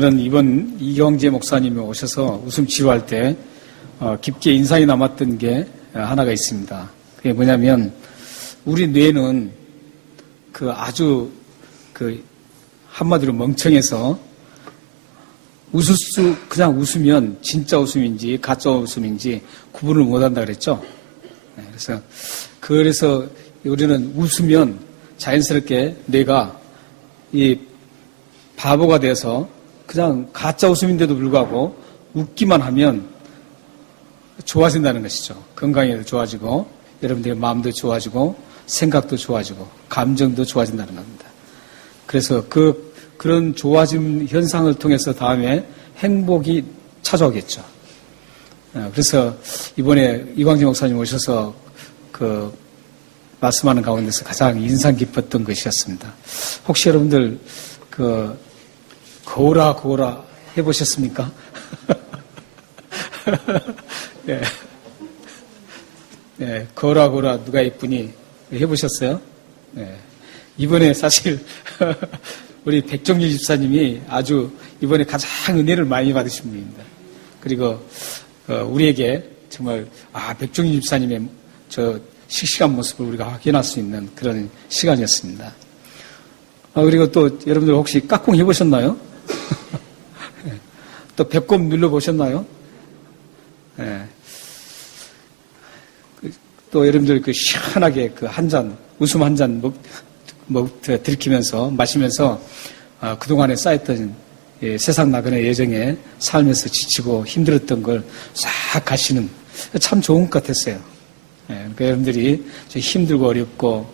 저는 이번 이경재 목사님이 오셔서 웃음 치료할 때 깊게 인상이 남았던 게 하나가 있습니다. 그게 뭐냐면 우리 뇌는 아주 한마디로 멍청해서 그냥 웃으면 진짜 웃음인지 가짜 웃음인지 구분을 못한다 그랬죠. 그래서 우리는 웃으면 자연스럽게 뇌가 이 바보가 돼서 그냥 가짜 웃음인데도 불구하고 웃기만 하면 좋아진다는 것이죠. 건강에도 좋아지고 여러분들의 마음도 좋아지고 생각도 좋아지고 감정도 좋아진다는 겁니다. 그래서 그런 좋아짐 현상을 통해서 다음에 행복이 찾아오겠죠. 그래서 이번에 이광재 목사님 오셔서 말씀하는 가운데서 가장 인상 깊었던 것이었습니다. 혹시 여러분들 거울아 해보셨습니까? 네. 네, 거울아 누가 이쁘니 해보셨어요? 네. 이번에 사실 우리 백종일 집사님이 아주 이번에 가장 은혜를 많이 받으신 분입니다. 그리고 우리에게 정말 백종일 집사님의 저 씩씩한 모습을 우리가 확인할 수 있는 그런 시간이었습니다. 그리고 또 여러분들 혹시 깍꿍 해보셨나요? 또 배꼽 눌러보셨나요? 네. 또 여러분들 시원하게 웃음 한 잔 들이키면서 마시면서 그동안에 쌓였던 세상 나그네 예정에 살면서 지치고 힘들었던 걸 싹 가시는 참 좋은 것 같았어요. 그러니까 여러분들이 힘들고 어렵고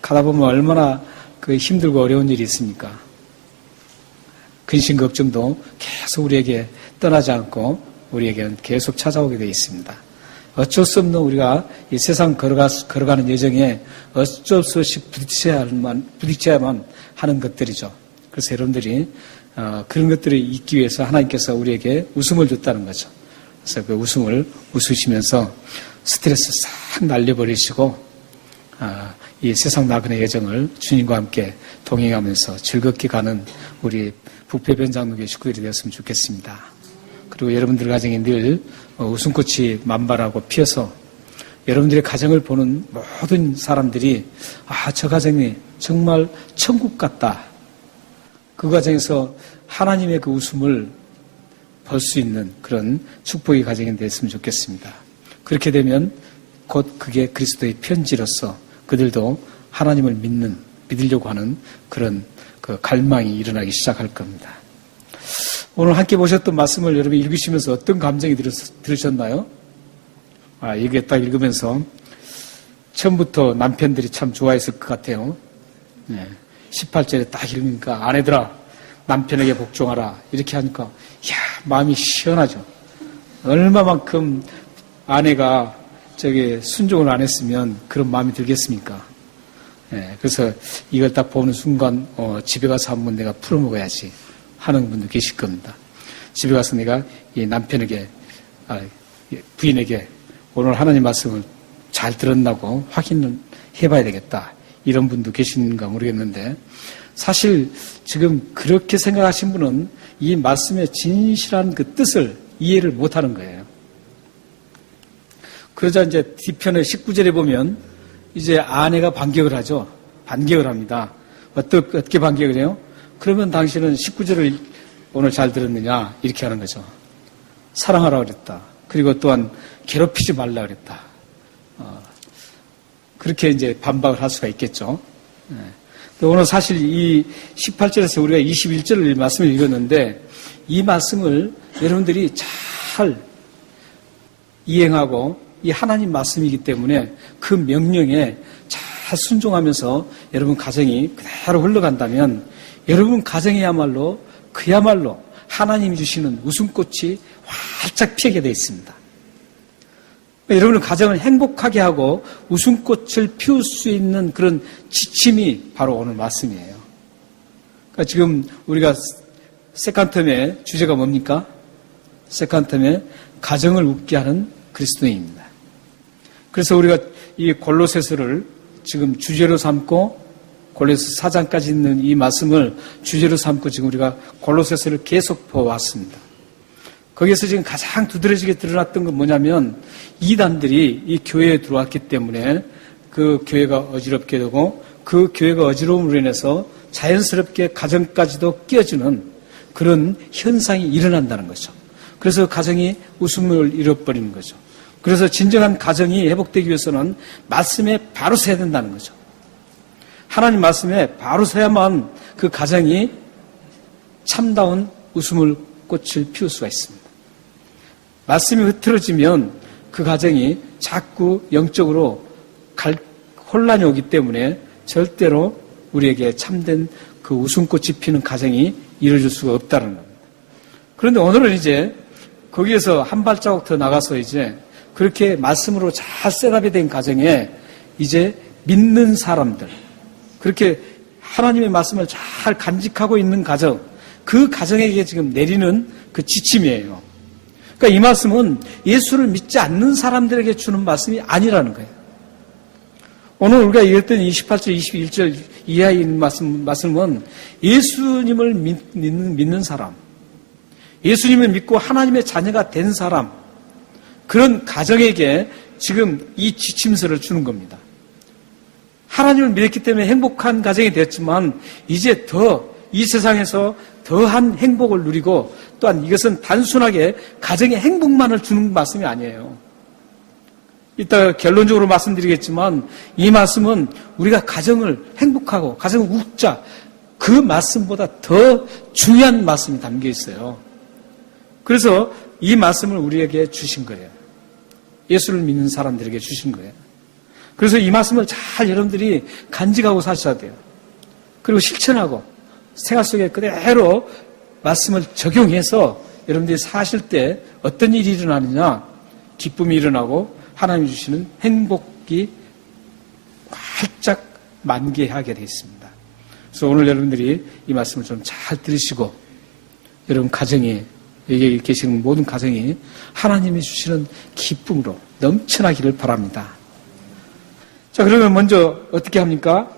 가다 보면 얼마나 힘들고 어려운 일이 있습니까? 근심 걱정도 계속 우리에게 떠나지 않고 우리에게는 계속 찾아오게 되어 있습니다. 어쩔 수 없는 우리가 이 세상 걸어가는 여정에 어쩔 수 없이 부딪혀야만 하는 것들이죠. 그래서 여러분들이 그런 것들을 잊기 위해서 하나님께서 우리에게 웃음을 줬다는 거죠. 그래서 그 웃음을 웃으시면서 스트레스 싹 날려버리시고 이 세상 나그네 여정을 주님과 함께 동행하면서 즐겁게 가는 우리 북패변장로교회 식구들이 되었으면 좋겠습니다. 그리고 여러분들 가정에 늘 웃음꽃이 만발하고 피어서 여러분들의 가정을 보는 모든 사람들이 저 가정이 정말 천국 같다. 그 가정에서 하나님의 그 웃음을 볼 수 있는 그런 축복의 가정이 됐으면 좋겠습니다. 그렇게 되면 곧 그게 그리스도의 편지로서 그들도 하나님을 믿으려고 하는 그런 갈망이 일어나기 시작할 겁니다. 오늘 함께 보셨던 말씀을 여러분 읽으시면서 어떤 감정이 들으셨나요? 이게 딱 읽으면서 처음부터 남편들이 참 좋아했을 것 같아요. 18절에 딱 읽으니까 아내들아 남편에게 복종하라 이렇게 하니까 마음이 시원하죠. 얼마만큼 아내가 순종을 안 했으면 그런 마음이 들겠습니까? 그래서 이걸 딱 보는 순간 집에 가서 한번 내가 풀어먹어야지 하는 분도 계실 겁니다. 집에 가서 내가 이 남편에게 부인에게 오늘 하나님 말씀을 잘 들었나고 확인을 해봐야 되겠다. 이런 분도 계신가 모르겠는데 사실 지금 그렇게 생각하신 분은 이 말씀의 진실한 그 뜻을 이해를 못하는 거예요. 그러자 이제 뒤편의 19절에 보면 이제 아내가 반격을 하죠. 반격을 합니다. 어떻게 반격을 해요? 그러면 당신은 19절을 오늘 잘 들었느냐? 이렇게 하는 거죠. 사랑하라 그랬다. 그리고 또한 괴롭히지 말라 그랬다. 그렇게 이제 반박을 할 수가 있겠죠. 오늘 사실 이 18절에서 우리가 21절을 말씀을 읽었는데 이 말씀을 여러분들이 잘 이행하고 이 하나님 말씀이기 때문에 그 명령에 잘 순종하면서 여러분 가정이 그대로 흘러간다면 여러분 가정이야말로 그야말로 하나님이 주시는 웃음꽃이 활짝 피게 되어 있습니다. 여러분의 가정을 행복하게 하고 웃음꽃을 피울 수 있는 그런 지침이 바로 오늘 말씀이에요. 그러니까 지금 우리가 세컨텀의 주제가 뭡니까? 세컨텀의 가정을 웃게 하는 그리스도인입니다. 그래서 우리가 이 골로새서를 지금 주제로 삼고 골로새 4장까지 있는 이 말씀을 주제로 삼고 지금 우리가 골로새서를 계속 보았습니다. 거기에서 지금 가장 두드러지게 드러났던 건 뭐냐면 이단들이 이 교회에 들어왔기 때문에 그 교회가 어지럽게 되고 그 교회가 어지러움으로 인해서 자연스럽게 가정까지도 끼어지는 그런 현상이 일어난다는 거죠. 그래서 가정이 웃음을 잃어버리는 거죠. 그래서 진정한 가정이 회복되기 위해서는 말씀에 바로 서야 된다는 거죠. 하나님 말씀에 바로 서야만 그 가정이 참다운 웃음을 꽃을 피울 수가 있습니다. 말씀이 흐트러지면 그 가정이 자꾸 영적으로 혼란이 오기 때문에 절대로 우리에게 참된 그 웃음꽃이 피는 가정이 이루어질 수가 없다는 겁니다. 그런데 오늘은 이제 거기에서 한 발자국 더 나가서 이제 그렇게 말씀으로 잘 셋업이 된 가정에 이제 믿는 사람들, 그렇게 하나님의 말씀을 잘 간직하고 있는 가정, 그 가정에게 지금 내리는 그 지침이에요. 그러니까 이 말씀은 예수를 믿지 않는 사람들에게 주는 말씀이 아니라는 거예요. 오늘 우리가 읽었던 28절, 21절 이하에 있는 말씀은 예수님을 믿는 사람, 예수님을 믿고 하나님의 자녀가 된 사람, 그런 가정에게 지금 이 지침서를 주는 겁니다. 하나님을 믿었기 때문에 행복한 가정이 되었지만 이제 더 이 세상에서 더한 행복을 누리고 또한 이것은 단순하게 가정의 행복만을 주는 말씀이 아니에요. 이따 결론적으로 말씀드리겠지만 이 말씀은 우리가 가정을 행복하고 가정을 웃자, 그 말씀보다 더 중요한 말씀이 담겨 있어요. 그래서 이 말씀을 우리에게 주신 거예요. 예수를 믿는 사람들에게 주신 거예요. 그래서 이 말씀을 잘 여러분들이 간직하고 사셔야 돼요. 그리고 실천하고 생활 속에 그대로 말씀을 적용해서 여러분들이 사실 때 어떤 일이 일어나느냐, 기쁨이 일어나고 하나님이 주시는 행복이 활짝 만개하게 되어 있습니다. 그래서 오늘 여러분들이 이 말씀을 좀 잘 들으시고 여러분 가정이, 여기 계시는 모든 가정이 하나님이 주시는 기쁨으로 넘쳐나기를 바랍니다. 자, 그러면 먼저 어떻게 합니까?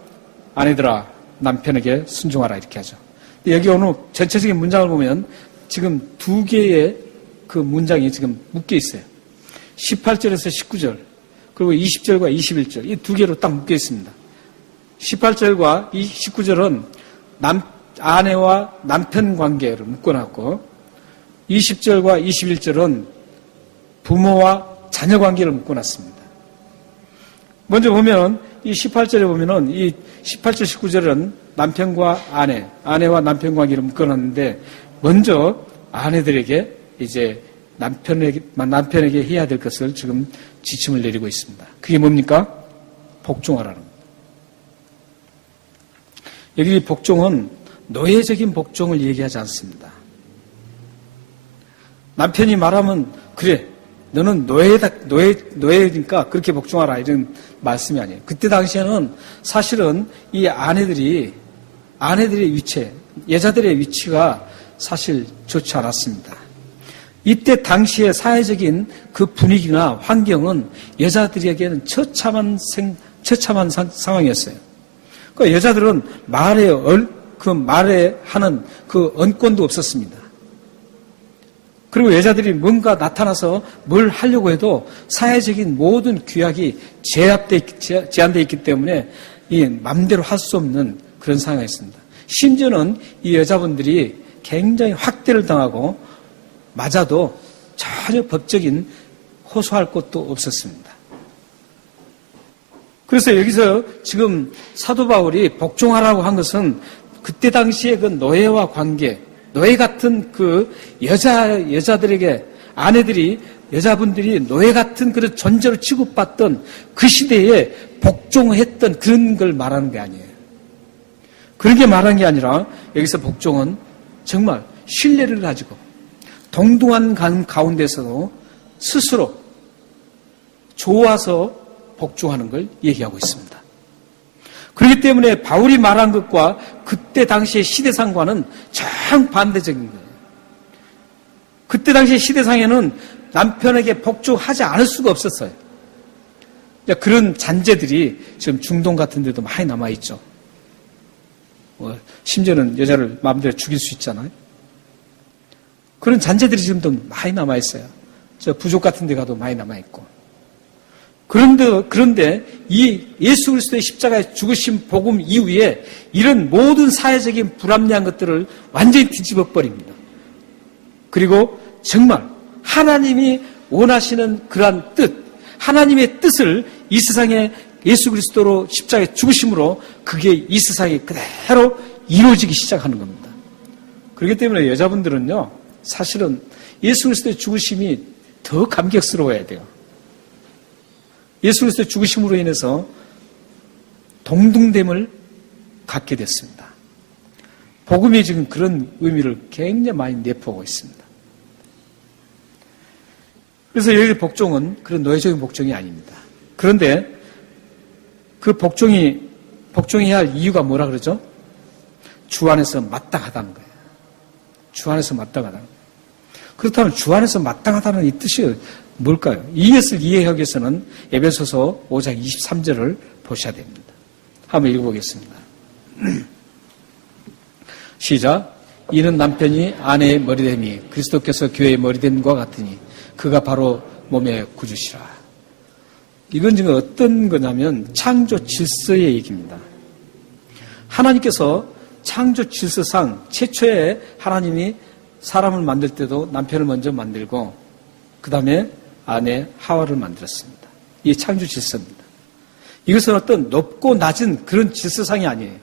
아내들아, 남편에게 순종하라, 이렇게 하죠. 여기 오늘 전체적인 문장을 보면 지금 두 개의 그 문장이 지금 묶여 있어요. 18절에서 19절, 그리고 20절과 21절, 이 두 개로 딱 묶여 있습니다. 18절과 19절은 아내와 남편 관계를 묶어놨고, 20절과 21절은 부모와 자녀 관계를 묶어놨습니다. 먼저 보면 이 18절에 보면은 이 18절 19절은 남편과 아내와 남편 관계를 묶어놨는데 먼저 아내들에게 이제 남편에게 해야 될 것을 지금 지침을 내리고 있습니다. 그게 뭡니까? 복종하라는 겁니다. 여기 복종은 노예적인 복종을 얘기하지 않습니다. 남편이 말하면 그래, 너는 노예니까 그렇게 복종하라, 이런 말씀이 아니에요. 그때 당시에는 사실은 이 아내들의 위치, 여자들의 위치가 사실 좋지 않았습니다. 이때 당시의 사회적인 그 분위기나 환경은 여자들에게는 처참한 상황이었어요. 그러니까 여자들은 말에 하는 그 언권도 없었습니다. 그리고 여자들이 뭔가 나타나서 뭘 하려고 해도 사회적인 모든 규약이 제한되어 있기 때문에 이 마음대로 할 수 없는 그런 상황이었습니다. 심지어는 이 여자분들이 굉장히 학대를 당하고 맞아도 전혀 법적인 호소할 것도 없었습니다. 그래서 여기서 지금 사도 바울이 복종하라고 한 것은 그때 당시에 그 노예와 관계, 노예 같은 그 여자들에게 여자분들이 노예 같은 그런 존재로 취급받던 그 시대에 복종했던 그런 걸 말하는 게 아니에요. 그런 게 말한 게 아니라 여기서 복종은 정말 신뢰를 가지고 동등한 가운데서도 스스로 좋아서 복종하는 걸 얘기하고 있습니다. 그렇기 때문에 바울이 말한 것과 그때 당시의 시대상과는 정반대적인 거예요. 그때 당시의 시대상에는 남편에게 복종하지 않을 수가 없었어요. 그런 잔재들이 지금 중동 같은 데도 많이 남아있죠. 심지어는 여자를 마음대로 죽일 수 있잖아요. 그런 잔재들이 지금도 많이 남아있어요. 저 부족 같은 데 가도 많이 남아있고. 그런데 이 예수 그리스도의 십자가의 죽으심 복음 이후에 이런 모든 사회적인 불합리한 것들을 완전히 뒤집어 버립니다. 그리고 정말 하나님이 원하시는 그러한 뜻, 하나님의 뜻을 이 세상에 예수 그리스도로 십자가에 죽으심으로 그게 이 세상에 그대로 이루어지기 시작하는 겁니다. 그렇기 때문에 여자분들은요, 사실은 예수 그리스도의 죽으심이 더 감격스러워야 돼요. 예수 그리스도의 죽으심으로 인해서 동등됨을 갖게 됐습니다. 복음이 지금 그런 의미를 굉장히 많이 내포하고 있습니다. 그래서 여기 복종은 그런 노예적인 복종이 아닙니다. 그런데 그 복종해야 할 이유가 뭐라 그러죠? 주 안에서 마땅하다는 거예요. 주 안에서 마땅하다는 거예요. 그렇다면 주 안에서 마땅하다는 이 뜻이 뭘까요? 이것을 이해하기 위해서는 에베소서 5장 23절을 보셔야 됩니다. 한번 읽어보겠습니다. 시작. 이는 남편이 아내의 머리됨이 그리스도께서 교회의 머리됨과 같으니 그가 바로 몸의 구주시라. 이건 지금 어떤 거냐면 창조 질서의 얘기입니다. 하나님께서 창조 질서상 최초에 하나님이 사람을 만들 때도 남편을 먼저 만들고 그 다음에 아내 하와를 만들었습니다. 이게 창조 질서입니다. 이것은 어떤 높고 낮은 그런 질서상이 아니에요.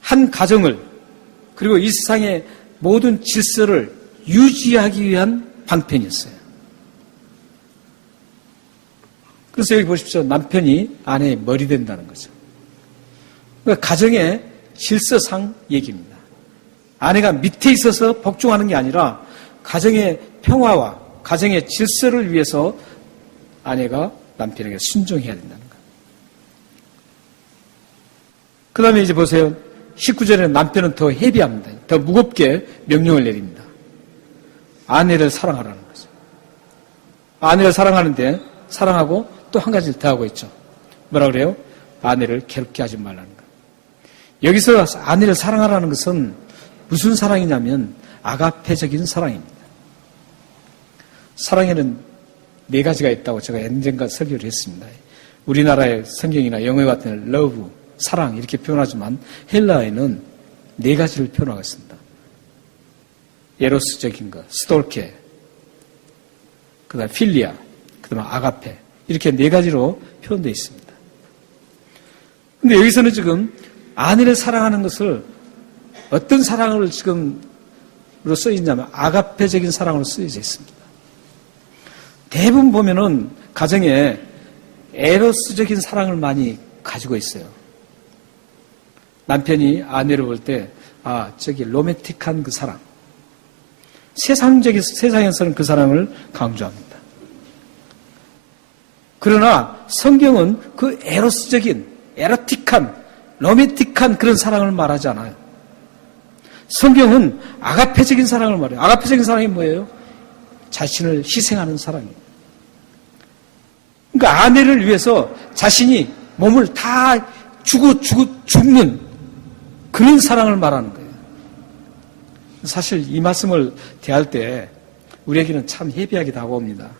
한 가정을 그리고 이 세상의 모든 질서를 유지하기 위한 방편이었어요. 그래서 여기 보십시오. 남편이 아내의 머리 된다는 거죠. 그러니까 가정의 질서상 얘기입니다. 아내가 밑에 있어서 복종하는 게 아니라 가정의 평화와 가정의 질서를 위해서 아내가 남편에게 순종해야 된다는 거예요. 그 다음에 이제 보세요. 19절에 남편은 더 헤비합니다. 더 무겁게 명령을 내립니다. 아내를 사랑하라는 거죠. 아내를 사랑하는데 사랑하고 또 한 가지를 더 하고 있죠. 뭐라 그래요? 아내를 괴롭게 하지 말라는 거예요. 여기서 아내를 사랑하라는 것은 무슨 사랑이냐면 아가페적인 사랑입니다. 사랑에는 4가지가 있다고 제가 언젠가 설교를 했습니다. 우리나라의 성경이나 영어 같은 love, 사랑 이렇게 표현하지만 헬라어에는 4가지를 표현하고 있습니다. 에로스적인 것, 스톨케, 그 다음에 필리아, 그 다음에 아가페 이렇게 4가지로 표현되어 있습니다. 근데 여기서는 지금 아내를 사랑하는 것을 어떤 사랑을 지금으로 쓰이냐면 아가페적인 사랑으로 쓰여져 있습니다. 대부분 보면은 가정에 에로스적인 사랑을 많이 가지고 있어요. 남편이 아내를 볼 때, 저기 로맨틱한 그 사랑. 세상에서는 그 사랑을 강조합니다. 그러나 성경은 그 에로틱한, 로맨틱한 그런 사랑을 말하지 않아요. 성경은 아가페적인 사랑을 말해요. 아가페적인 사랑이 뭐예요? 자신을 희생하는 사랑이에요. 그러니까 아내를 위해서 자신이 몸을 다 죽는 그런 사랑을 말하는 거예요. 사실 이 말씀을 대할 때 우리에게는 참 헤비하게 다가옵니다.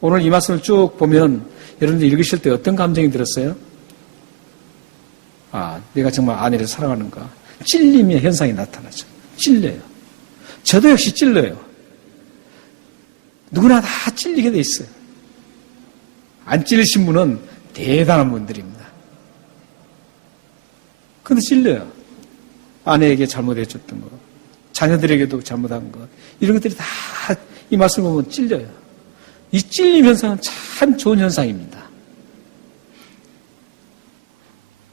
오늘 이 말씀을 쭉 보면 여러분들 읽으실 때 어떤 감정이 들었어요? 내가 정말 아내를 사랑하는가? 찔림의 현상이 나타나죠. 찔려요. 저도 역시 찔려요. 누구나 다 찔리게 돼 있어요. 안 찔리신 분은 대단한 분들입니다. 그런데 찔려요. 아내에게 잘못해줬던 것, 자녀들에게도 잘못한 것, 이런 것들이 다 이 말씀을 보면 찔려요. 이 찔림 현상은 참 좋은 현상입니다.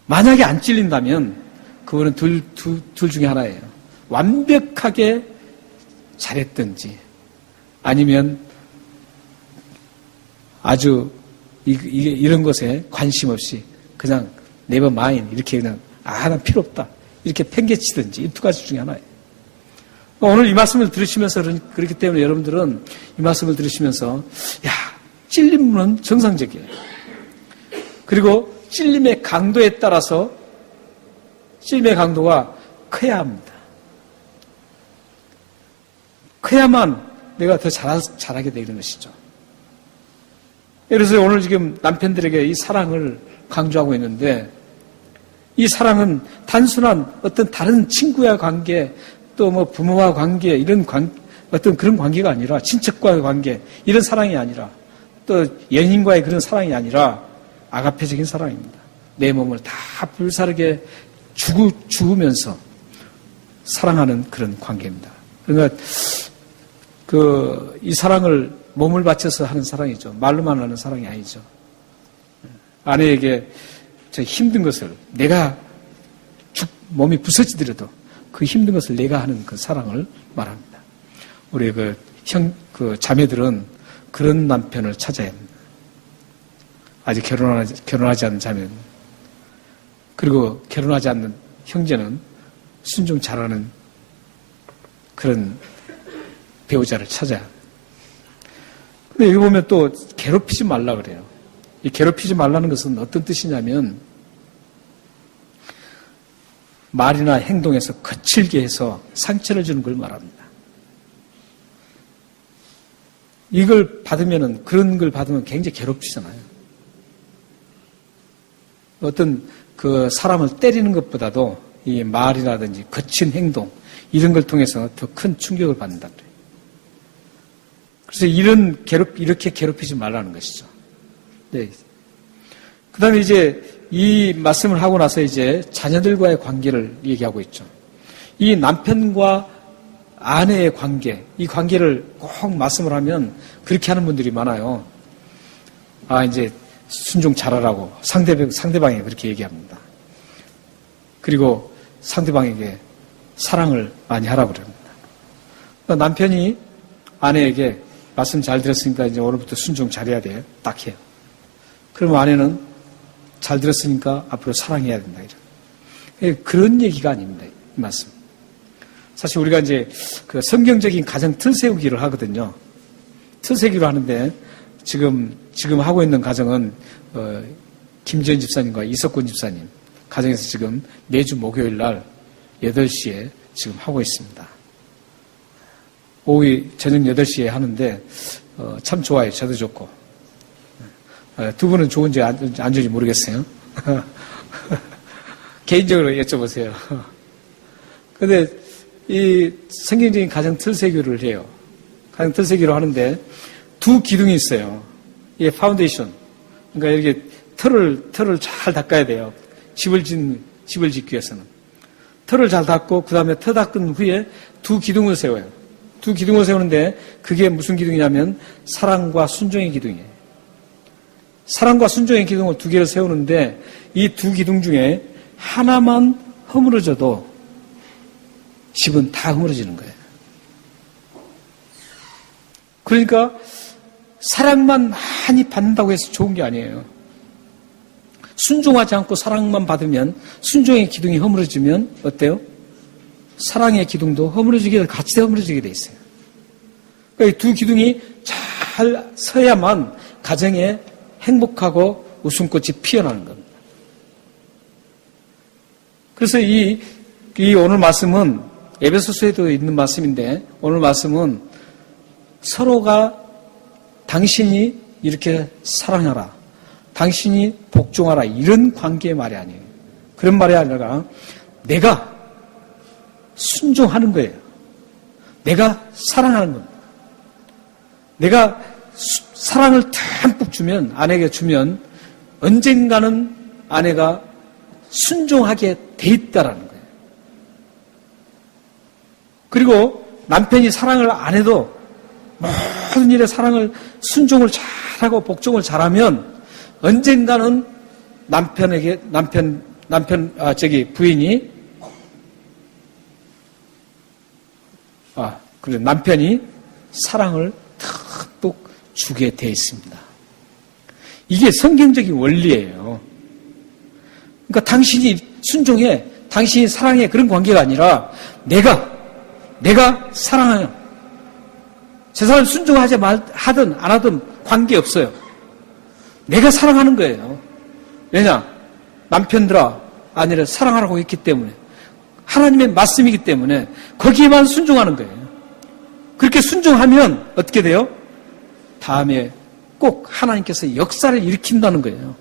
만약에 안 찔린다면 그거는 둘 중에 하나예요. 완벽하게 잘했든지 아니면 아주 이런 것에 관심 없이 그냥 네버 마인 이렇게 그냥 난 필요 없다 이렇게 팽개치든지 이 2가지 중에 하나예요. 오늘 이 말씀을 들으시면서 그렇기 때문에 여러분들은 이 말씀을 들으시면서 찔림은 정상적이에요. 그리고 찔림의 강도에 따라서 찔림의 강도가 커야 합니다. 커야만 내가 더 잘하게 되는 것이죠. 그래서 오늘 지금 남편들에게 이 사랑을 강조하고 있는데, 이 사랑은 단순한 어떤 다른 친구와의 관계, 또 뭐 부모와 관계, 이런 어떤 그런 관계가 아니라, 친척과의 관계, 이런 사랑이 아니라, 또 연인과의 그런 사랑이 아니라 아가페적인 사랑입니다. 내 몸을 다 불사르게 죽으면서 사랑하는 그런 관계입니다. 그러니까 이 사랑을 몸을 바쳐서 하는 사랑이죠. 말로만 하는 사랑이 아니죠. 아내에게 저 힘든 것을 내가 몸이 부서지더라도 그 힘든 것을 내가 하는 그 사랑을 말합니다. 우리 자매들은 그런 남편을 찾아야 합니다. 아직 결혼하지 않는 자매는. 그리고 결혼하지 않는 형제는 순종 잘하는 그런 배우자를 찾아야 합니다. 근데 여기 보면 또 괴롭히지 말라 그래요. 이 괴롭히지 말라는 것은 어떤 뜻이냐면 말이나 행동에서 거칠게 해서 상처를 주는 걸 말합니다. 그런 걸 받으면 굉장히 괴롭히잖아요. 어떤 사람을 때리는 것보다도 이 말이라든지 거친 행동, 이런 걸 통해서 더 큰 충격을 받는다 그래요. 그래서 이렇게 괴롭히지 말라는 것이죠. 네. 그 다음에 이제 이 말씀을 하고 나서 이제 자녀들과의 관계를 얘기하고 있죠. 이 남편과 아내의 관계, 이 관계를 꼭 말씀을 하면 그렇게 하는 분들이 많아요. 이제 순종 잘하라고 상대방에게 그렇게 얘기합니다. 그리고 상대방에게 사랑을 많이 하라고 그럽니다. 남편이 아내에게 말씀 잘 들었으니까 이제 오늘부터 순종 잘해야 돼. 딱 해요. 그러면 아내는 잘 들었으니까 앞으로 사랑해야 된다. 이런. 그런 얘기가 아닙니다. 이 말씀. 사실 우리가 이제 그 성경적인 가정 틀 세우기를 하거든요. 틀 세우기로 하는데 지금 하고 있는 가정은 김지연 집사님과 이석권 집사님 가정에서 지금 매주 목요일 날 8시에 지금 하고 있습니다. 오후 저녁 8시에 하는데 참 좋아요. 저도 좋고. 두 분은 좋은지 안 좋은지 모르겠어요. 개인적으로 여쭤보세요. 근데 이 성경적인 가정 틀세교를 해요. 가정 틀세교를 하는데 두 기둥이 있어요. 이게 파운데이션. 그러니까 이렇게 틀을 잘 닦아야 돼요. 집을 짓기 위해서는. 틀을 잘 닦고 그 다음에 터 닦은 후에 두 기둥을 세워요. 두 기둥을 세우는데 그게 무슨 기둥이냐면 사랑과 순종의 기둥이에요. 사랑과 순종의 기둥을 두 개를 세우는데 이 두 기둥 중에 하나만 허물어져도 집은 다 허물어지는 거예요. 그러니까 사랑만 많이 받는다고 해서 좋은 게 아니에요. 순종하지 않고 사랑만 받으면 순종의 기둥이 허물어지면 어때요? 사랑의 기둥도 같이 허물어지게 돼 있어요. 그러니까 이 두 기둥이 잘 서야만 가정에 행복하고 웃음꽃이 피어나는 겁니다. 그래서 이 오늘 말씀은 에베소서에도 있는 말씀인데 오늘 말씀은 서로가 당신이 이렇게 사랑하라, 당신이 복종하라 이런 관계의 말이 아니에요. 그런 말이 아니라 내가 순종하는 거예요. 내가 사랑하는 겁니다. 내가 사랑을 듬뿍 주면, 아내에게 주면 언젠가는 아내가 순종하게 돼 있다라는 거예요. 그리고 남편이 사랑을 안 해도 모든 일에 순종을 잘하고 복종을 잘하면 언젠가는 남편이 사랑을 듬뿍 주게 돼 있습니다. 이게 성경적인 원리예요. 그러니까 당신이 순종해, 당신이 사랑해 그런 관계가 아니라 내가 사랑하는 저 사람 순종하지 하든 안 하든 관계없어요. 내가 사랑하는 거예요. 왜냐? 남편들아, 아내를 사랑하라고 했기 때문에, 하나님의 말씀이기 때문에 거기에만 순종하는 거예요. 그렇게 순종하면 어떻게 돼요? 다음에 꼭 하나님께서 역사를 일으킨다는 거예요.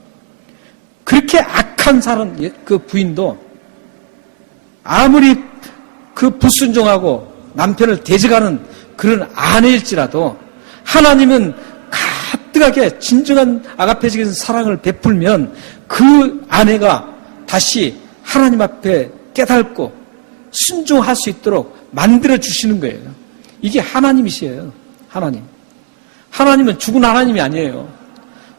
그렇게 악한 사람, 그 부인도 아무리 그 불순종하고 남편을 대적하는 그런 아내일지라도 하나님은 가득하게 진정한 아가페적인 사랑을 베풀면 그 아내가 다시 하나님 앞에 깨닫고 순종할 수 있도록 만들어 주시는 거예요. 이게 하나님이시에요. 하나님. 하나님은 죽은 하나님이 아니에요.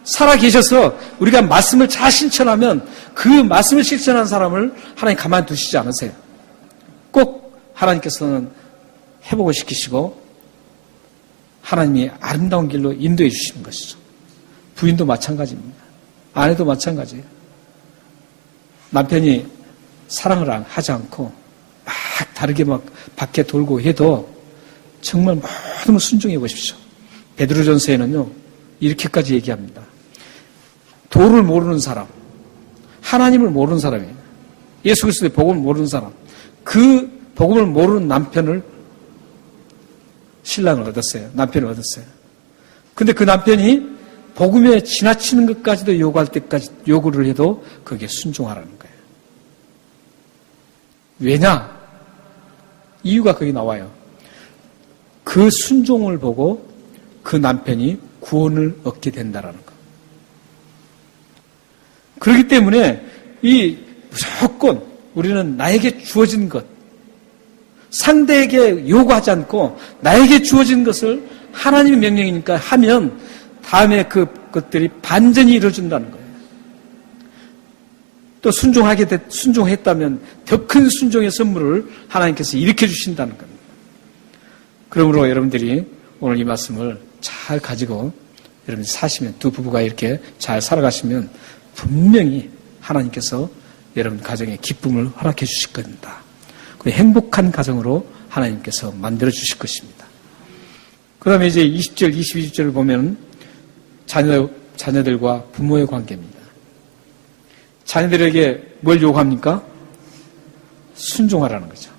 살아 계셔서 우리가 말씀을 잘 실천하면 그 말씀을 실천한 사람을 하나님 가만두시지 않으세요. 꼭 하나님께서는 회복을 시키시고 하나님이 아름다운 길로 인도해 주시는 것이죠. 부인도 마찬가지입니다. 아내도 마찬가지예요. 남편이 사랑을 하지 않고 막 다르게 막 밖에 돌고 해도 정말 모든 걸 순종해 보십시오. 베드로전서에는요 이렇게까지 얘기합니다. 도를 모르는 사람, 하나님을 모르는 사람이에요. 예수 그리스도의 복음을 모르는 사람, 그 복음을 모르는 남편을 신랑을 얻었어요. 남편을 얻었어요. 근데 그 남편이 복음에 지나치는 것까지도 요구할 때까지 요구를 해도 그게 순종하라는 거예요. 왜냐? 이유가 거기 나와요. 그 순종을 보고 그 남편이 구원을 얻게 된다라는 거. 그렇기 때문에 이 무조건 우리는 나에게 주어진 것, 상대에게 요구하지 않고 나에게 주어진 것을 하나님의 명령이니까 하면 다음에 그것들이 반전이 이루어진다는 거예요. 또 순종했다면 더 큰 순종의 선물을 하나님께서 일으켜 주신다는 겁니다. 그러므로 여러분들이 오늘 이 말씀을 잘 가지고 여러분들이 사시면, 두 부부가 이렇게 잘 살아가시면 분명히 하나님께서 여러분 가정에 기쁨을 허락해 주실 겁니다. 행복한 가정으로 하나님께서 만들어 주실 것입니다. 그 다음에 이제 20절, 22절을 보면 자녀들과 부모의 관계입니다. 자녀들에게 뭘 요구합니까? 순종하라는 거죠.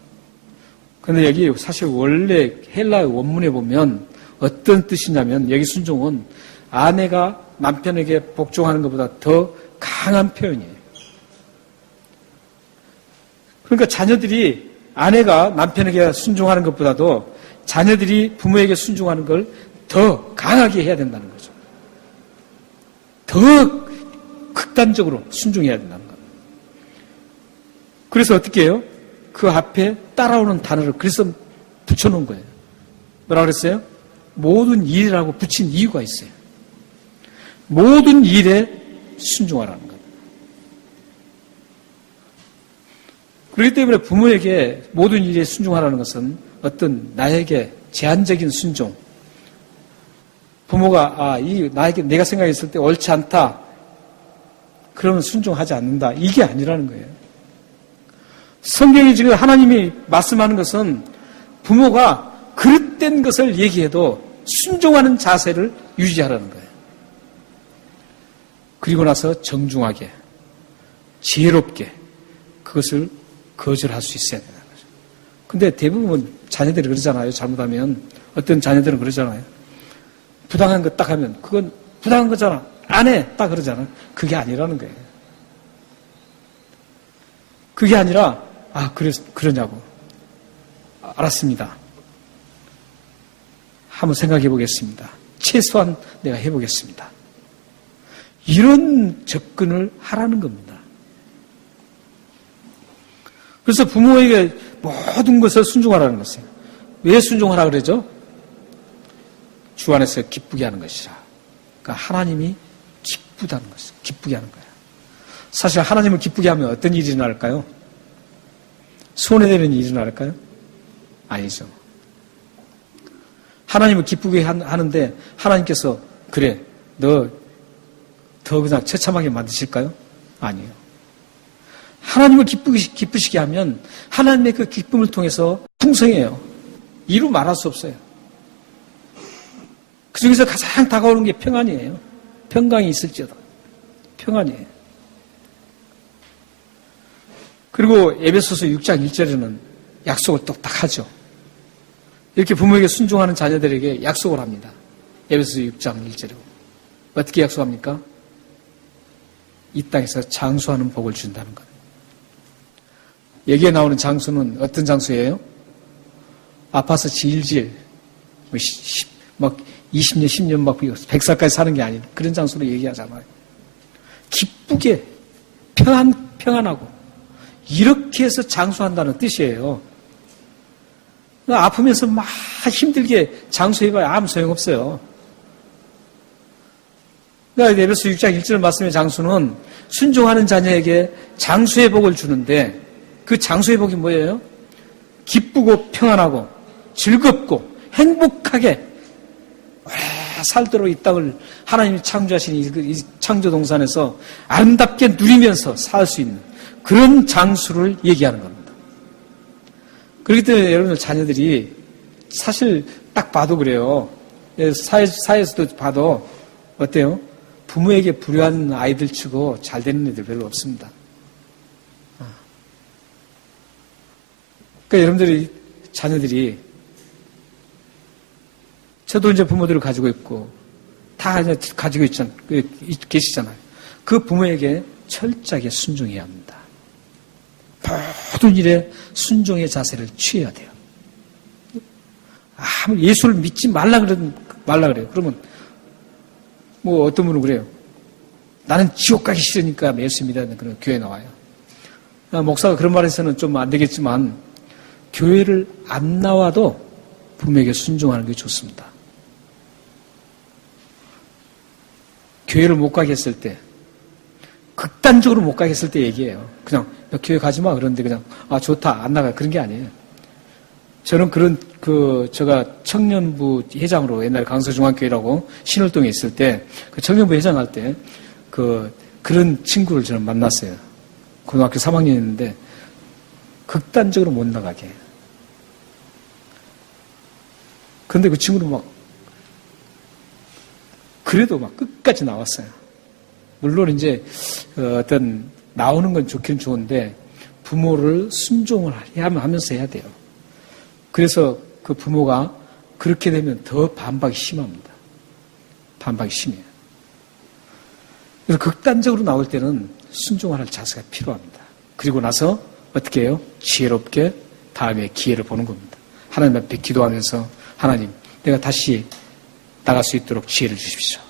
그런데 여기 사실 원래 헬라의 원문에 보면 어떤 뜻이냐면 여기 순종은 아내가 남편에게 복종하는 것보다 더 강한 표현이에요. 그러니까 자녀들이 아내가 남편에게 순종하는 것보다도 자녀들이 부모에게 순종하는 걸 더 강하게 해야 된다는 거죠. 더 극단적으로 순종해야 된다는 거예요. 그래서 어떻게 해요? 그 앞에 따라오는 단어를 그래서 붙여놓은 거예요. 뭐라고 그랬어요? 모든 일이라고 붙인 이유가 있어요. 모든 일에 순종하라는 거예요. 그렇기 때문에 부모에게 모든 일에 순종하라는 것은 어떤 나에게 제한적인 순종, 부모가 나에게 내가 생각했을 때 옳지 않다, 그러면 순종하지 않는다, 이게 아니라는 거예요. 성경이 지금 하나님이 말씀하는 것은 부모가 그릇된 것을 얘기해도 순종하는 자세를 유지하라는 거예요. 그리고 나서 정중하게, 지혜롭게 그것을 거절할 수 있어야 되는 거죠. 근데 대부분 자녀들이 그러잖아요. 잘못하면. 어떤 자녀들은 그러잖아요. 부당한 거 딱 하면 그건 부당한 거잖아. 안 해. 딱 그러잖아요. 그게 아니라는 거예요. 그게 아니라 그러냐고. 알았습니다. 한번 생각해 보겠습니다. 최소한 내가 해보겠습니다. 이런 접근을 하라는 겁니다. 그래서 부모에게 모든 것을 순종하라는 것이에요. 왜 순종하라 그러죠? 주 안에서 기쁘게 하는 것이라. 그러니까 하나님이 기쁘다는 것이에요. 기쁘게 하는 거예요. 사실 하나님을 기쁘게 하면 어떤 일이 일어날까요? 손해되는 일이 일어날까요? 아니죠. 하나님을 기쁘게 하는데 하나님께서 그래, 너 더 그냥 처참하게 만드실까요? 아니에요. 하나님을 기쁘시게 하면 하나님의 그 기쁨을 통해서 풍성해요. 이루 말할 수 없어요. 그 중에서 가장 다가오는 게 평안이에요. 평강이 있을지어다. 평안이에요. 그리고 에베소서 6장 1절에는 약속을 또 딱 하죠. 이렇게 부모에게 순종하는 자녀들에게 약속을 합니다. 에베소서 6장 1절에. 어떻게 약속합니까? 이 땅에서 장수하는 복을 준다는 것. 여기에 나오는 장수는 어떤 장수예요? 아파서 질질, 막 20년, 10년 막 100살까지 사는 게 아닌 그런 장수로 얘기하잖아요. 기쁘게, 평안하고, 이렇게 해서 장수한다는 뜻이에요. 아프면서 막 힘들게 장수해봐야 아무 소용없어요. 그러니까 에베소 6장 1절 말씀의 장수는 순종하는 자녀에게 장수의 복을 주는데 그 장수의 복이 뭐예요? 기쁘고 평안하고 즐겁고 행복하게 오래 살도록 이 땅을 하나님이 창조하신 이 창조동산에서 아름답게 누리면서 살 수 있는 그런 장수를 얘기하는 겁니다. 그렇기 때문에 여러분들 자녀들이 사실 딱 봐도 그래요. 사회에서도 봐도 어때요? 부모에게 불효한 아이들 치고 잘 되는 애들 별로 없습니다. 그러니까 여러분들이 자녀들이 저도 이제 부모들을 가지고 있고 다 이제 가지고 계시잖아요. 그 부모에게 철저하게 순종해야 합니다. 모든 일에 순종의 자세를 취해야 돼요. 예수를 믿지 말라 그래요. 그러면 뭐 어떤 분은 그래요. 나는 지옥 가기 싫으니까 예수 믿어야 그런 교회 나와요. 목사가 그런 말에서는 좀 안 되겠지만 교회를 안 나와도 부모에게 순종하는 게 좋습니다. 교회를 못 가게 했을 때 극단적으로 못 가게 했을 때 얘기해요. 그냥 교회 가지 마 그런데 그냥 좋다 안 나가 그런 게 아니에요. 저는 제가 청년부 회장으로 옛날에 강서중앙교회라고 신월동에 있을 때 그 청년부 회장할 때 그런 친구를 저는 만났어요. 고등학교 3학년이었는데 극단적으로 못 나가게 해요. 그런데 그 친구는 그래도 끝까지 나왔어요. 물론 이제 어떤 나오는 건 좋긴 좋은데 부모를 순종을 하면서 해야 돼요. 그래서 그 부모가 그렇게 되면 더 반박이 심합니다. 반박이 심해요. 그래서 극단적으로 나올 때는 순종할 자세가 필요합니다. 그리고 나서 어떻게 해요? 지혜롭게 다음에 기회를 보는 겁니다. 하나님 앞에 기도하면서 하나님 내가 다시 나갈 수 있도록 지혜를 주십시오.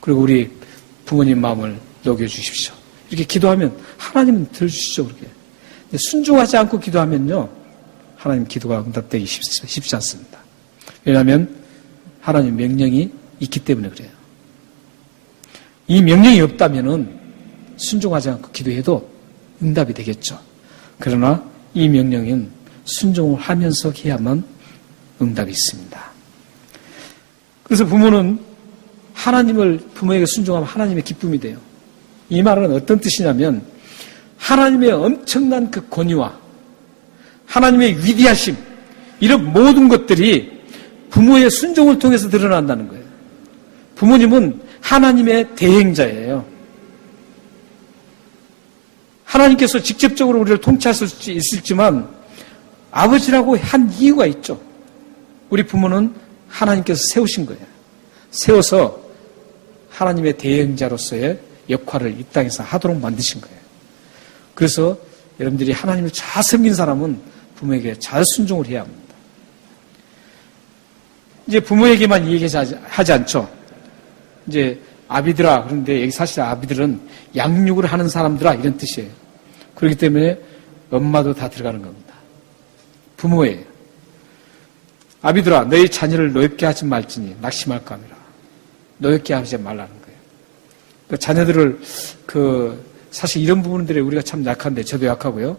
그리고 우리 부모님 마음을 녹여주십시오. 이렇게 기도하면 하나님은 들어주시죠. 그렇게. 순종하지 않고 기도하면요. 하나님 기도가 응답되기 쉽지 않습니다. 왜냐하면 하나님 명령이 있기 때문에 그래요. 이 명령이 없다면은 순종하지 않고 기도해도 응답이 되겠죠. 그러나 이 명령은 순종을 하면서 해야만 응답이 있습니다. 그래서 부모는 부모에게 순종하면 하나님의 기쁨이 돼요. 이 말은 어떤 뜻이냐면 하나님의 엄청난 그 권위와 하나님의 위대하심 이런 모든 것들이 부모의 순종을 통해서 드러난다는 거예요. 부모님은 하나님의 대행자예요. 하나님께서 직접적으로 우리를 통치할 수 있을지만 아버지라고 한 이유가 있죠. 우리 부모는 하나님께서 세우신 거예요. 세워서 하나님의 대행자로서의 역할을 이 땅에서 하도록 만드신 거예요. 그래서 여러분들이 하나님을 잘 섬긴 사람은 부모에게 잘 순종을 해야 합니다. 이제 부모에게만 얘기하지 않죠. 이제 아비들아, 그런데 여기 사실 아비들은 양육을 하는 사람들아 이런 뜻이에요. 그렇기 때문에 엄마도 다 들어가는 겁니다. 부모예요. 아비들아, 너희 자녀를 노엽게 하지 말지니 낙심할까 하니라. 노엽게 하지 말라는 거예요. 그 자녀들을 사실 이런 부분들에 우리가 참 약한데 저도 약하고요.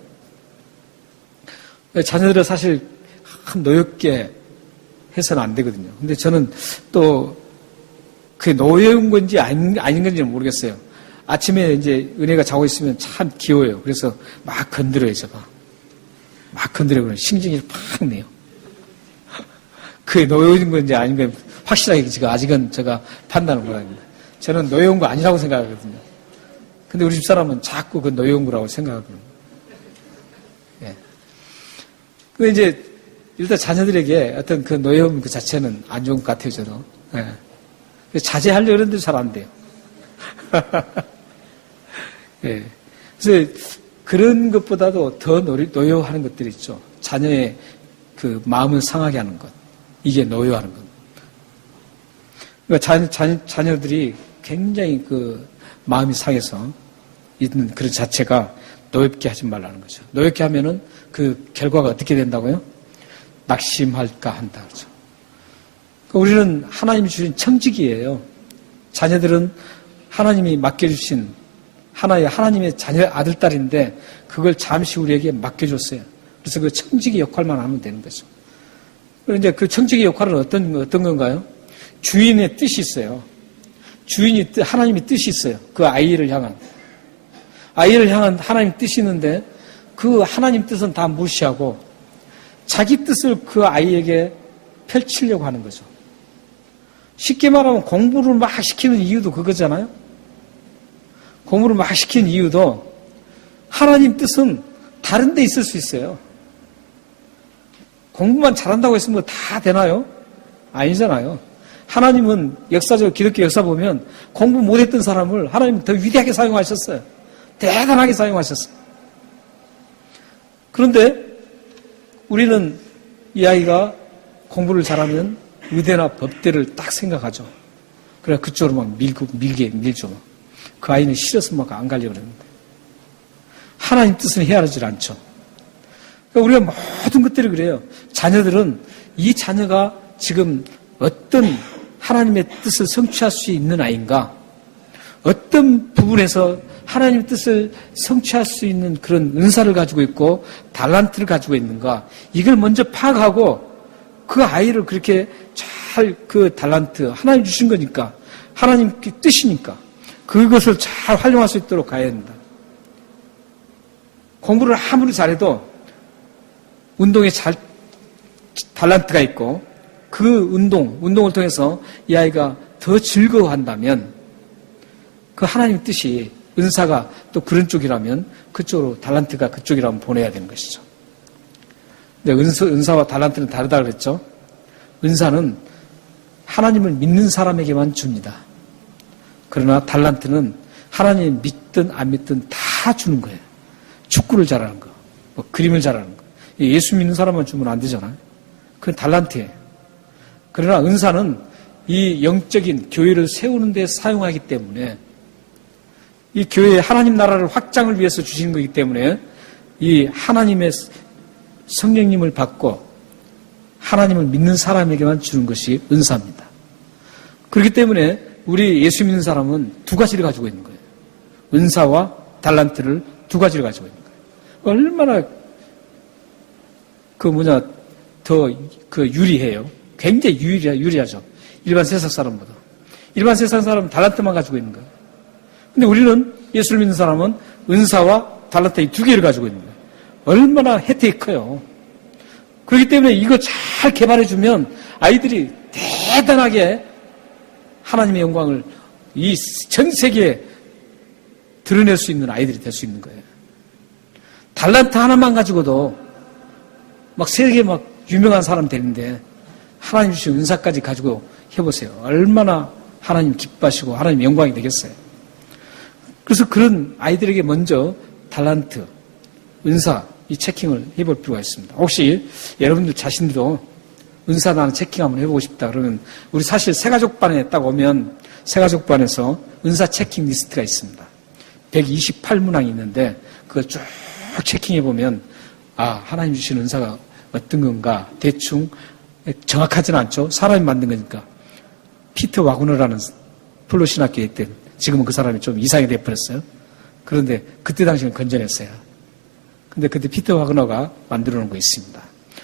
자녀들을 사실 노엽게 해서는 안 되거든요. 근데 저는 또 그게 노여운 건지 아닌 건지는 모르겠어요. 아침에 이제 은혜가 자고 있으면 참 귀여워요. 그래서 막 건드려요, 제가. 막 건드려요. 신경을 팍 내요. 그게 노여운 건지 아닌 건지 확실하게 아직은 제가 판단을 못합니다. 저는 노여운 거 아니라고 생각하거든요. 근데 우리 집사람은 자꾸 그 노여운 거라고 생각하거든요. 근데 이제 일단 자녀들에게 어떤 그 노여움 그 자체는 안 좋은 것 같아요, 저도. 예. 자제하려고 하는데 잘 안 돼요. 예. 그래서 그런 것보다도 더 노여워하는 것들이 있죠. 자녀의 그 마음을 상하게 하는 것. 이게 노여워하는 것. 그러니까 자녀들이 굉장히 그 마음이 상해서 있는 그런 자체가 노엽게 하지 말라는 거죠. 노엽게 하면은 그 결과가 어떻게 된다고요? 낙심할까 한다. 그렇죠. 그러니까 우리는 하나님이 주신 청직이에요. 자녀들은 하나님이 맡겨주신 하나님의 자녀 아들, 딸인데 그걸 잠시 우리에게 맡겨줬어요. 그래서 그 청직의 역할만 하면 되는 거죠. 그리고 이제 그 청직의 역할은 어떤 건가요? 주인의 뜻이 있어요. 하나님의 뜻이 있어요. 그 아이를 향한 하나님의 뜻이 있는데 그 하나님 뜻은 다 무시하고 자기 뜻을 그 아이에게 펼치려고 하는 거죠. 쉽게 말하면 공부를 막 시키는 이유도 그거잖아요. 공부를 막 시키는 이유도 하나님 뜻은 다른 데 있을 수 있어요. 공부만 잘한다고 했으면 다 되나요? 아니잖아요. 하나님은 역사적으로 기독교 역사 보면 공부 못했던 사람을 하나님은 더 위대하게 사용하셨어요. 대단하게 사용하셨어요. 그런데 우리는 이 아이가 공부를 잘하면 의대나 법대를 딱 생각하죠. 그래 그쪽으로 막 밀죠. 그 아이는 싫어서 막 안 가려고 그러는데 하나님 뜻은 헤아리질 않죠. 그러니까 우리가 모든 것들이 그래요. 자녀들은 이 자녀가 지금 어떤 하나님의 뜻을 성취할 수 있는 아이인가, 어떤 부분에서 하나님의 뜻을 성취할 수 있는 그런 은사를 가지고 있고 달란트를 가지고 있는가, 이걸 먼저 파악하고 그 아이를 그렇게 잘 그 달란트, 하나님 주신 거니까, 하나님께 뜻이니까 그것을 잘 활용할 수 있도록 가야 된다. 공부를 아무리 잘해도 운동에 달란트가 있고 그 운동을 통해서 이 아이가 더 즐거워한다면 그 하나님의 뜻이 은사가 또 그런 쪽이라면 그쪽으로 달란트가 그쪽이라면 보내야 되는 것이죠. 근데 은사와 달란트는 다르다고 그랬죠. 은사는 하나님을 믿는 사람에게만 줍니다. 그러나 달란트는 하나님 믿든 안 믿든 다 주는 거예요. 축구를 잘하는 거, 뭐 그림을 잘하는 거. 예수 믿는 사람만 주면 안 되잖아요. 그건 달란트예요. 그러나 은사는 이 영적인 교회를 세우는 데 사용하기 때문에 이 교회의 하나님 나라를 확장을 위해서 주시는 거기 때문에 이 하나님의 성령님을 받고 하나님을 믿는 사람에게만 주는 것이 은사입니다. 그렇기 때문에 우리 예수 믿는 사람은 두 가지를 가지고 있는 거예요. 은사와 달란트를 두 가지를 가지고 있는 거예요. 얼마나 더 유리해요. 굉장히 유리하죠. 일반 세상 사람보다. 일반 세상 사람은 달란트만 가지고 있는 거예요. 근데 우리는 예수를 믿는 사람은 은사와 달란트 이 두 개를 가지고 있는 거예요. 얼마나 혜택이 커요. 그렇기 때문에 이거 잘 개발해주면 아이들이 대단하게 하나님의 영광을 이 전 세계에 드러낼 수 있는 아이들이 될 수 있는 거예요. 달란트 하나만 가지고도 막 세계 막 유명한 사람 되는데 하나님 주신 은사까지 가지고 해보세요. 얼마나 하나님 기뻐하시고 하나님 영광이 되겠어요. 그래서 그런 아이들에게 먼저 달란트, 은사 이 체킹을 해볼 필요가 있습니다. 혹시 여러분들 자신도 은사 나는 체킹 한번 해보고 싶다 그러면 우리 사실 새가족반에 딱 오면 새가족반에서 은사 체킹 리스트가 있습니다. 128문항이 있는데 그걸 쭉 체킹해보면 하나님 주신 은사가 어떤 건가 대충 정확하지는 않죠. 사람이 만든 거니까. 피터 와그너라는 플로 신학교에 있던 지금은 그 사람이 좀 이상이 돼버렸어요. 그런데 그때 당시에는 건전했어요. 근데 그때 피터 와그너가 만들어 놓은 거 있습니다.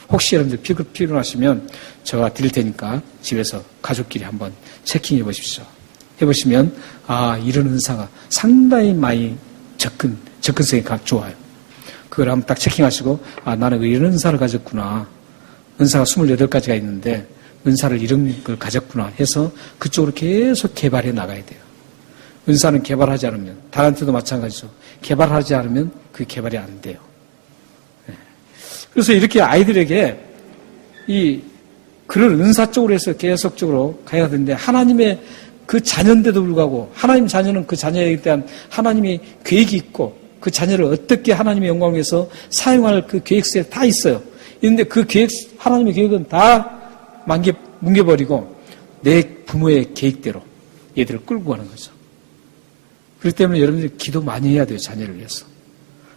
혹시 여러분들 필요하시면 제가 드릴 테니까 집에서 가족끼리 한번 체킹해 보십시오. 해보시면 이런 은사가 상당히 많이 접근성이 좋아요. 그걸 한번 딱 체킹하시고 나는 이런 은사를 가졌구나. 은사가 28가지가 있는데 은사를 이런 걸 가졌구나 해서 그쪽으로 계속 개발해 나가야 돼요. 은사는 개발하지 않으면 달란트도 마찬가지죠. 개발하지 않으면 그 개발이 안 돼요. 그래서 이렇게 아이들에게 그런 은사 쪽으로 해서 계속적으로 가야 되는데 하나님의 그 자녀인데도 불구하고 하나님 자녀는 그 자녀에 대한 하나님이 계획이 있고 그 자녀를 어떻게 하나님의 영광을 위해서 사용할 그 계획서에 다 있어요. 그런데 그 하나님의 계획은 다 뭉개버리고 내 부모의 계획대로 얘들을 끌고 가는 거죠. 그렇기 때문에 여러분들이 기도 많이 해야 돼요. 자녀를 위해서.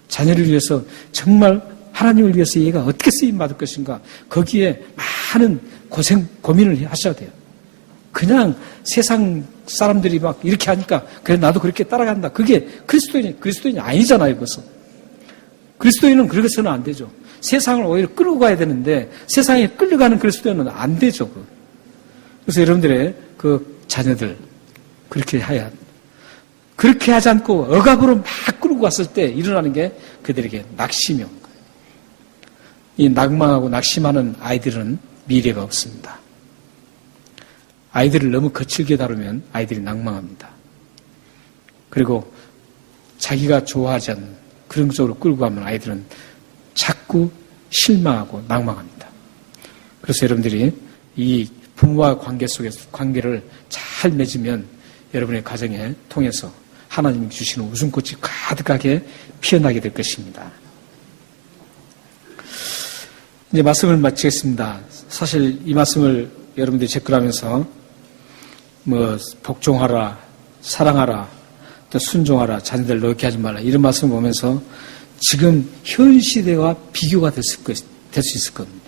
자녀를 위해서 정말 하나님을 위해서 얘가 어떻게 쓰임받을 것인가 거기에 많은 고민을 하셔야 돼요. 그냥 세상 사람들이 막 이렇게 하니까 그래 나도 그렇게 따라간다. 그게 그리스도인이 아니잖아요. 그것은. 그리스도인은 그렇게서는 안 되죠. 세상을 오히려 끌고 가야 되는데 세상에 끌려가는 그리스도인은 안 되죠. 그래서 여러분들의 그 자녀들 그렇게 하지 않고 억압으로 막 끌고 갔을 때 일어나는 게 그들에게 낙심이 온 거예요. 이 낭망하고 낙심하는 아이들은 미래가 없습니다. 아이들을 너무 거칠게 다루면 아이들이 낭망합니다. 그리고 자기가 좋아하지 않는 그런 쪽으로 끌고 가면 아이들은 자꾸 실망하고 낭망합니다. 그래서 여러분들이 이 부모와 관계 속에서 관계를 잘 맺으면 여러분의 가정에 통해서 하나님이 주시는 웃음꽃이 가득하게 피어나게 될 것입니다. 이제 말씀을 마치겠습니다. 사실 이 말씀을 여러분들이 접근하면서 복종하라, 사랑하라, 또 순종하라, 자녀들 노엽게 하지 말라 이런 말씀을 보면서 지금 현 시대와 비교가 될 수 있을 겁니다.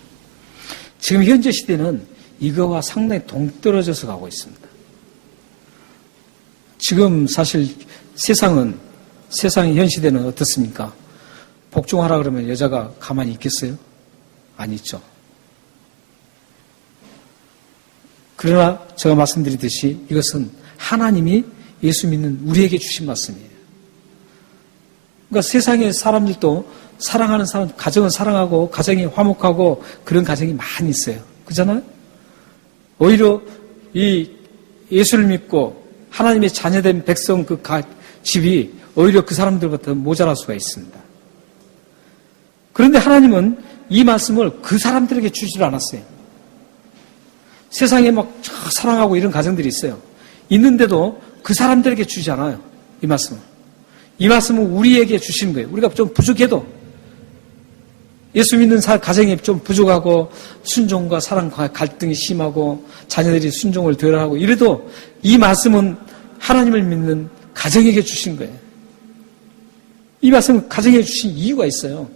지금 현재 시대는 이거와 상당히 동떨어져서 가고 있습니다. 지금 사실 세상의 현 시대는 어떻습니까? 복종하라 그러면 여자가 가만히 있겠어요? 안 있죠. 그러나 제가 말씀드리듯이 이것은 하나님이 예수 믿는 우리에게 주신 말씀이에요. 그러니까 세상의 사람들도 사랑하는 사람, 가정은 사랑하고 가정이 화목하고 그런 가정이 많이 있어요. 그렇잖아요? 오히려 이 예수를 믿고 하나님의 자녀된 백성 그 집이 오히려 그 사람들보다 모자랄 수가 있습니다. 그런데 하나님은 이 말씀을 그 사람들에게 주지를 않았어요. 세상에 막 사랑하고 이런 가정들이 있어요. 있는데도 그 사람들에게 주지 않아요. 이 말씀을. 이 말씀은 우리에게 주시는 거예요. 우리가 좀 부족해도 예수 믿는 가정이 좀 부족하고 순종과 사랑과 갈등이 심하고 자녀들이 순종을 덜 하고 이래도 이 말씀은 하나님을 믿는 가정에게 주신 거예요. 이 말씀은 가정에 주신 이유가 있어요.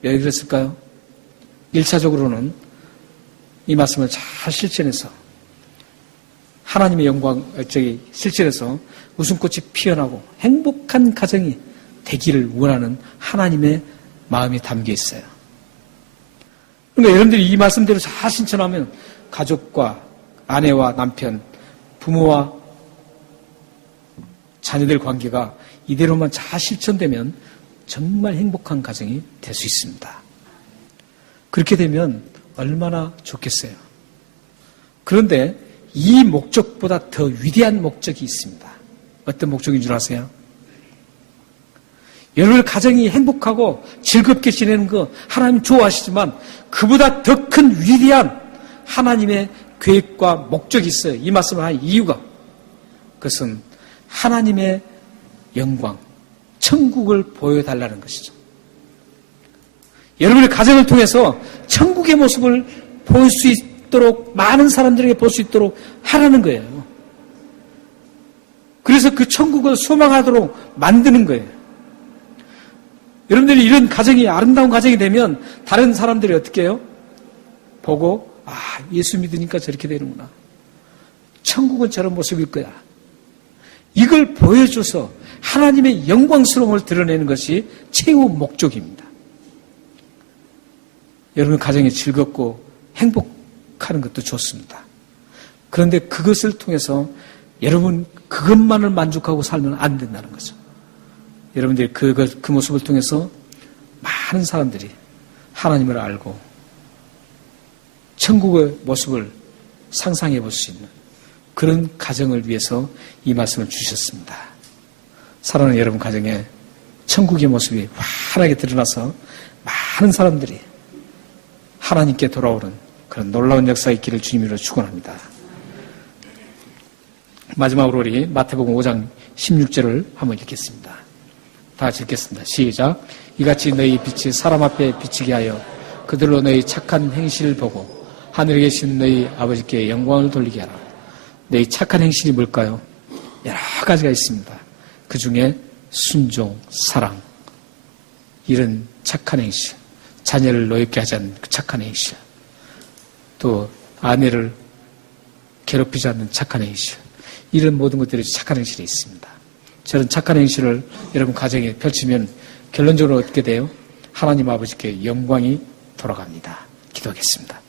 왜 그랬을까요? 1차적으로는 이 말씀을 잘 실천해서 하나님의 영광 실천해서 웃음꽃이 피어나고 행복한 가정이 되기를 원하는 하나님의 마음이 담겨 있어요. 그러니까 여러분들이 이 말씀대로 잘 실천하면 가족과 아내와 남편, 부모와 자녀들 관계가 이대로만 잘 실천되면 정말 행복한 가정이 될 수 있습니다. 그렇게 되면 얼마나 좋겠어요. 그런데 이 목적보다 더 위대한 목적이 있습니다. 어떤 목적인 줄 아세요? 여러분의 가정이 행복하고 즐겁게 지내는 거 하나님 좋아하시지만 그보다 더 큰 위대한 하나님의 계획과 목적이 있어요. 이 말씀을 한 이유가 그것은 하나님의 영광, 천국을 보여달라는 것이죠. 여러분의 가정을 통해서 천국의 모습을 볼 수 있도록 많은 사람들에게 볼 수 있도록 하라는 거예요. 그래서 그 천국을 소망하도록 만드는 거예요. 여러분들이 이런 가정이 아름다운 가정이 되면 다른 사람들이 어떻게 해요? 보고 예수 믿으니까 저렇게 되는구나. 천국은 저런 모습일 거야. 이걸 보여줘서 하나님의 영광스러움을 드러내는 것이 최후 목적입니다. 여러분 가정이 즐겁고 행복하는 것도 좋습니다. 그런데 그것을 통해서 여러분 그것만을 만족하고 살면 안 된다는 거죠. 여러분들이 그 모습을 통해서 많은 사람들이 하나님을 알고 천국의 모습을 상상해 볼 수 있는 그런 가정을 위해서 이 말씀을 주셨습니다. 사랑하는 여러분 가정에 천국의 모습이 환하게 드러나서 많은 사람들이 하나님께 돌아오는 그런 놀라운 역사의 길을 주님으로 축원합니다. 마지막으로 우리 마태복음 5장 16절을 한번 읽겠습니다. 다 같이 읽겠습니다. 시작. 이같이 너희 빛이 사람 앞에 비치게 하여 그들로 너희 착한 행실을 보고 하늘에 계신 너희 아버지께 영광을 돌리게 하라. 너희 착한 행실이 뭘까요? 여러 가지가 있습니다. 그 중에 순종, 사랑, 이런 착한 행실, 자녀를 노엽게 하지 않는 그 착한 행실, 또 아내를 괴롭히지 않는 착한 행실, 이런 모든 것들이 착한 행실이 있습니다. 저런 착한 행실을 여러분 가정에 펼치면 결론적으로 어떻게 돼요? 하나님 아버지께 영광이 돌아갑니다. 기도하겠습니다.